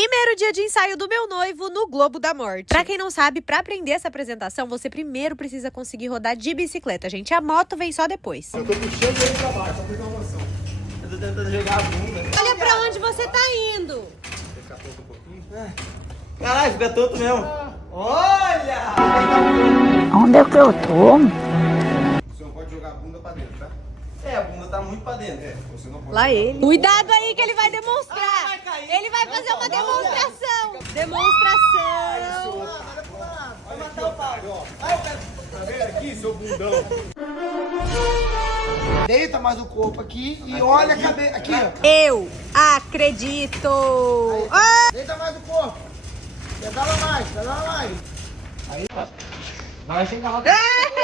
Primeiro dia de ensaio do meu noivo no Globo da Morte. Pra quem não sabe, pra aprender essa apresentação, você primeiro precisa conseguir rodar de bicicleta, gente. A moto vem só depois. Eu tô puxando ele pra baixo, só pra ter uma noção. Eu tô tentando jogar a bunda. Olha pra onde você tá indo. Fica tonto um pouquinho. Caralho, fica tonto mesmo. Olha! Onde é que eu tô? Você não pode jogar a bunda pra dentro, tá? É, a bunda tá muito pra dentro. Você não pode. Lá ele. Cuidado aí que ele vai demonstrar. Vai cair. Ele vai fazer uma demonstração. Demonstração. Vai matar o pau. Tá vendo aqui, seu bundão? Deita mais o corpo aqui e olha a cabeça. Aqui, ó. Eu acredito. Ah! Deita mais o corpo. Pedala mais, pedala mais. Vai sem cavalo. Ah!